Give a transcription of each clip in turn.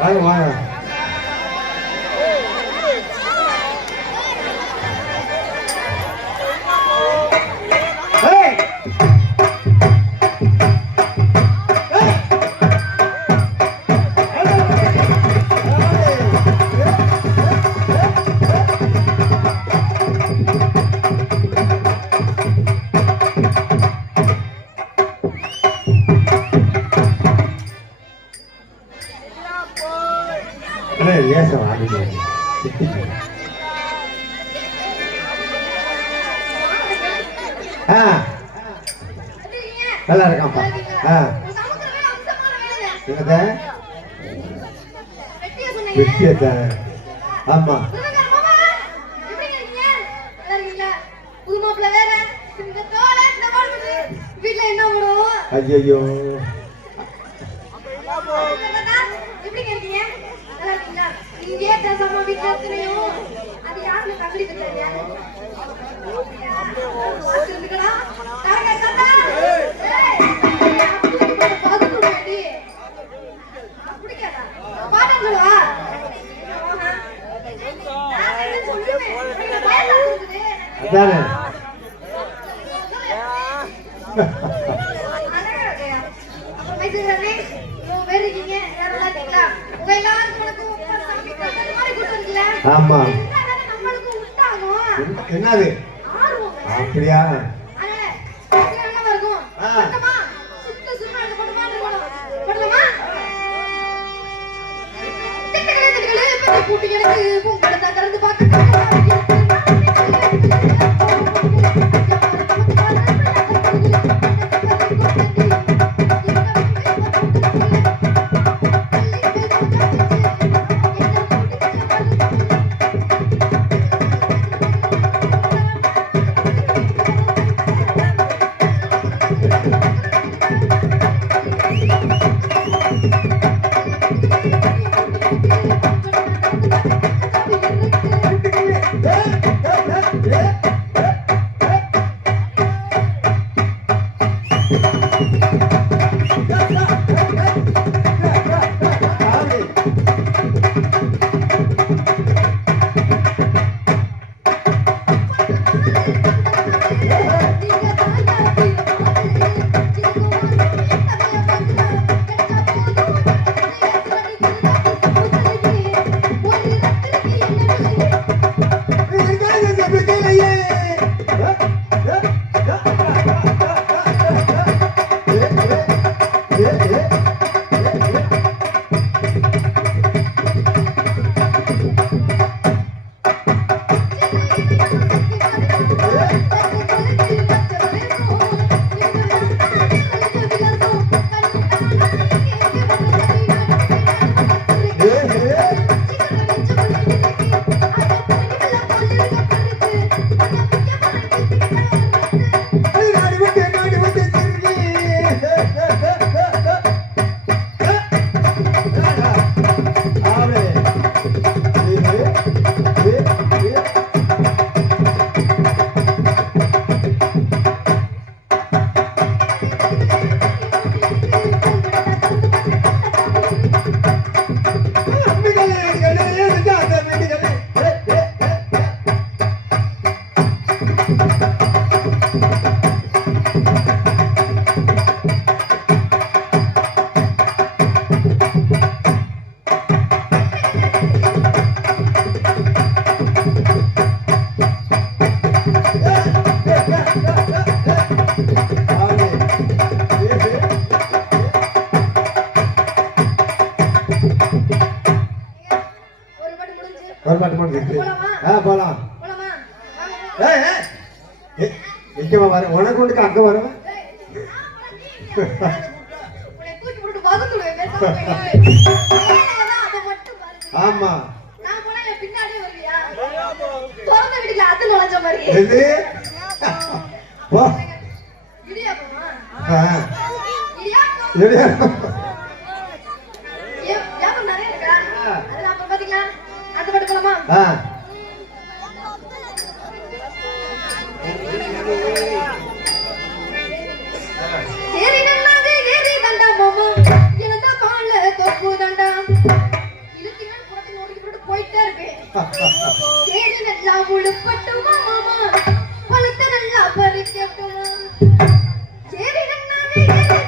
வாங்க வாங்க. லேசம் ஆகுது. நல்லா இருக்கான்ப்பா. ஆமா ஐயோ அதானே ஆமா என்னது அப்படியா ஒரு பாட்டு முடிஞ்சிருக்கு. போலாம். எங்கேமா வர உனக்கு ஒன்றுக்கு அங்கே வரவன் ஆமா ஏறி தண்டா மாமா எனதா பால தொப்பு தண்டா விடுபட்டுமா மாமா பழத்தை நல்லா பறிக்கட்டுமா ஏறி நன்னாவே ஏறி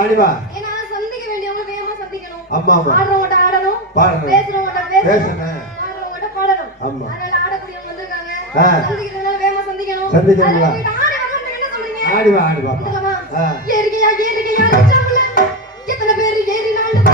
ஆடிவா ஆமா ஆமா ஆடுறவங்க ஆடணும் பேசுறவங்க பேசணும் ஆடுறவங்க பாடணும் ஆமா அதனால ஆடக்கூடியவங்க வந்திருக்காங்க சந்திக்கிறவங்க வேகமா சந்திக்கணும் சந்திக்கணும்ல ஆடி வரணும் என்ன சொல்றீங்க ஆடிவா ஆடிவா ஏறிக்கையா அடிச்சவங்கள எத்தனை பேர் ஏறினாலும்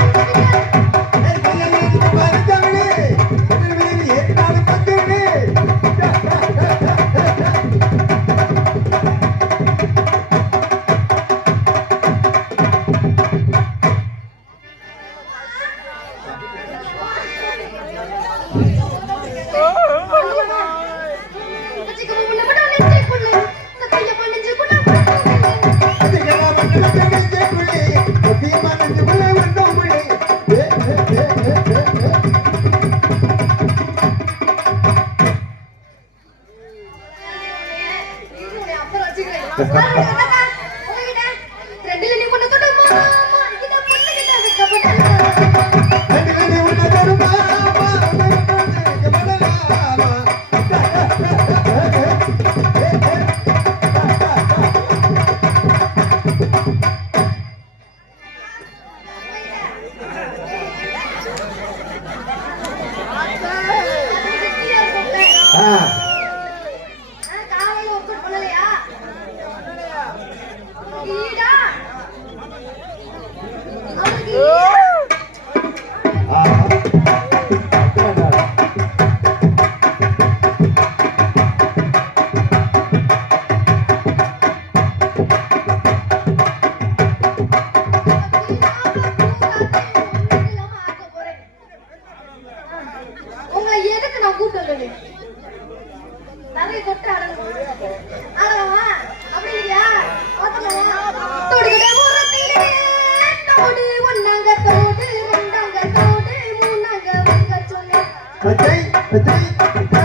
பச்சை பச்சை பச்சை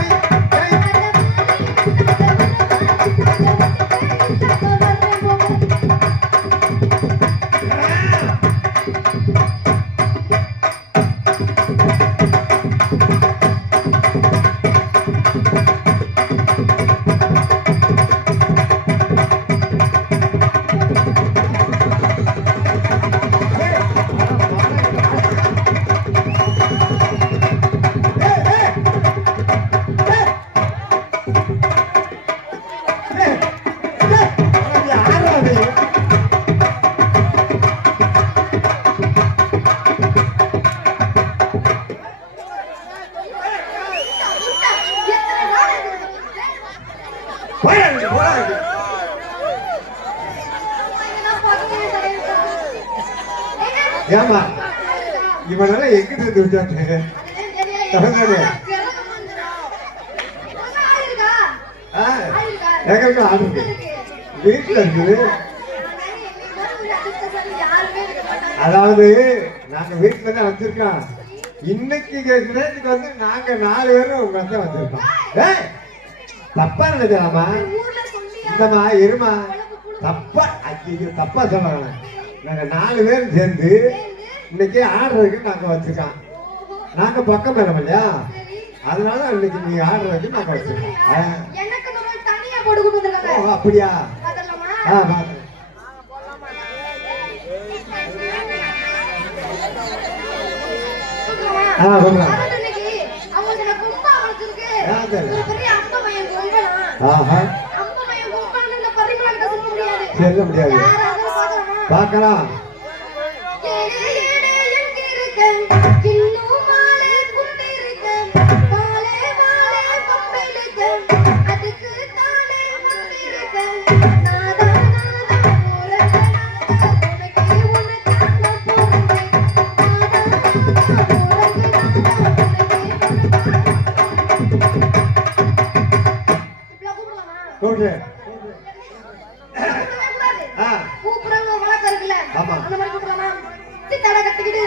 ஏமா இவனெல்லாம் எங்கிட்டு இருந்து விட்டாங்க எங்களுக்கு ஆடு வீட்டுல இருக்குது அதாவது நாங்க வீட்டுல தான் வச்சிருக்கோம் இன்னைக்கு நேரத்துக்கு வந்து நாங்க 4 பேரும் உங்க வந்து வந்திருக்கோம் தப்பா நினைச்சாமா இந்தமா இருமா தப்பா ஐயோ தப்பா சொல்லுவாங்க நாங்க 4 பேரும் சேர்ந்து இன்னைக்கு ஆடுறதுக்கு நாங்க வச்சிருக்கோம் நாங்க பக்கம் பெறோம் இல்லையா அதனால இன்னைக்கு நீங்க ஆடுறதுக்கு நாங்க வச்சிருக்கோம் அப்படியா பாத்து சொல்ல முடியாது பார்க்கலாம் கூப்பிடுறவங்க வழக்கம் இருக்குல்ல அந்த மாதிரி கூப்பிடலாமா சித்தாட கட்டிக்கிட்டு